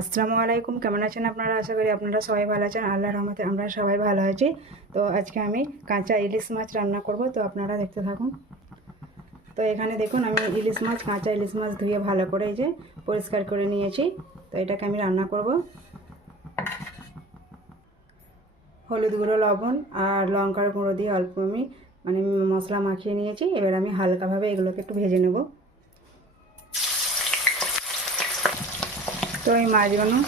আসসালামু আলাইকুম, কেমন আছেন আপনারা? আশা করি আপনারা সবাই ভালো আছেন। আল্লাহর রহমতে আমরা সবাই ভালো আছি। তো আজকে আমি কাঁচা ইলিশ মাছ রান্না করব, তো আপনারা দেখতে থাকুন। তো এখানে দেখুন, আমি ইলিশ মাছ, কাঁচা ইলিশ মাছ ধুয়ে ভালো করে এই যে পরিষ্কার করে নিয়েছি। তো এটাকে আমি রান্না করব। হলুদ গুঁড়ো, লবণ আর লঙ্কার গুঁড়ো দিয়ে অল্প আমি মশলা মাখিয়ে নিয়েছি। এবার আমি হালকাভাবে এগুলোকে একটু ভেজে নেব। তো এই মাছগুলো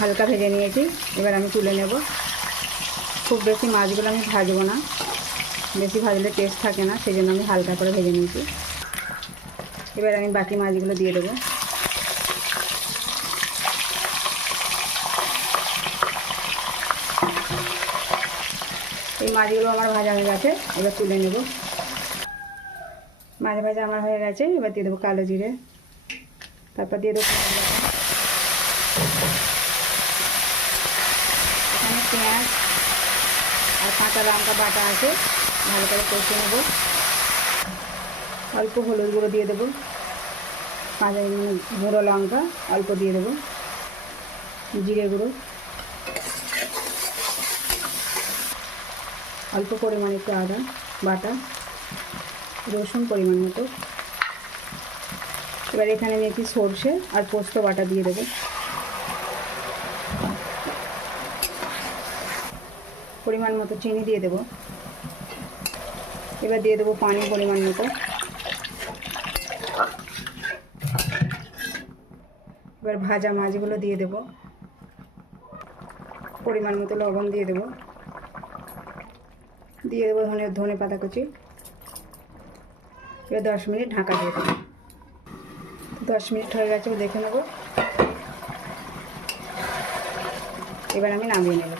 হালকা ভেজে নিয়েছি, এবার আমি তুলে নেব। খুব বেশি মাছগুলো আমি ভাজবো না, বেশি ভাজলে টেস্ট থাকে না, সেই জন্য আমি হালকা করে ভেজে নিয়েছি। এবার আমি বাকি মাছগুলো দিয়ে দেবো। এই মাছগুলো আমার ভাজা হয়ে গেছে, এবার তুলে নেব। মাছ ভাজা আমার হয়ে গেছে, এবার দিয়ে দেবো কালো জিরে, তারপর দিয়ে দেবো এখানে পেঁয়াজ আর কাঁচা লঙ্কা বাটা আছে, ভালো করে কষে নেব। অল্প হলুদ গুঁড়ো দিয়ে দেবো, কাঁচা গুঁড়ো লঙ্কা অল্প দিয়ে দেবো, জিরে গুঁড়ো অল্প পরিমাণে, একটু আদা বাটা, রসুন পরিমাণ মতো। এবার এখানে আমি একটু সরষে আর পোস্ত বাটা দিয়ে দেবো। পরিমাণ মতো চিনি দিয়ে দেবো। এবার দিয়ে দেবো পানি পরিমাণ মতো। এবার ভাজা মাছগুলো দিয়ে দেবো, পরিমাণ মতো লবণ দিয়ে দেবো, ধনে পাতা কুচি। এবার 10 মিনিট ঢাকা দিয়ে দেবো। 10 মিনিট হয়ে গেছে, দেখে নেব। এবার আমি নামিয়ে নেব।